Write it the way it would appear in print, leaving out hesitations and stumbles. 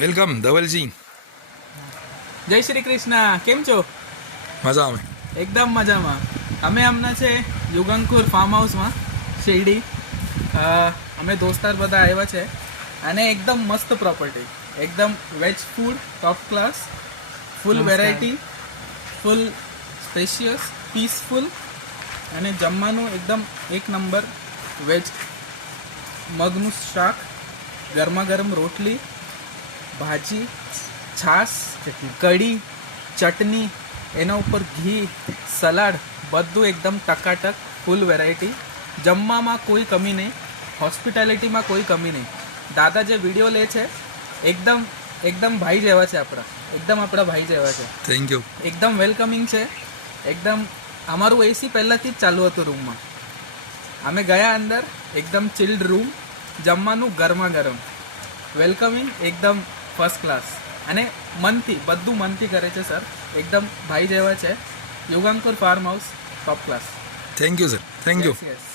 Welcome ધવલજી. જય શ્રી કૃષ્ણ. કેમ છો? મજા આવે. એકદમ મજામાં. અમે હમણાં છે યુગંકુર ફાર્મ હાઉસમાં શિરડી. અમે દોસ્તાર બધા આવ્યા છે અને એકદમ મસ્ત પ્રોપર્ટી, એકદમ વેજ ફૂડ ટોપ ક્લાસ, ફૂલ વેરાયટી, ફૂલ સ્પેશિયસ, પીસફુલ અને જમવાનું એકદમ એક નંબર. વેજ મગનું શાક, ગરમા ગરમ રોટલી, ભાજી, છાશ, કઢી, ચટણી, એના ઉપર ઘી, સલાડ, બધું એકદમ ટકાટક, ફૂલ વેરાયટી. જમવામાં કોઈ કમી નહીં, હોસ્પિટાલિટીમાં કોઈ કમી નહીં. દાદા જે વિડીયો લે છે એકદમ એકદમ ભાઈ જેવા છે, આપણા ભાઈ જેવા છે. Thank you. એકદમ વેલકમિંગ છે. એકદમ અમારું એસી પહેલાંથી જ ચાલુ હતું રૂમમાં. અમે ગયા અંદર, એકદમ ચિલ્ડ રૂમ, જમવાનું ગરમા ગરમ, વેલકમિંગ, એકદમ ફર્સ્ટ ક્લાસ અને મનથી, બધું મનથી કરે છે સર. એકદમ ભાઈ જેવા છે. Yugankur farm house top class. Thank you sir. Thank you. Yes.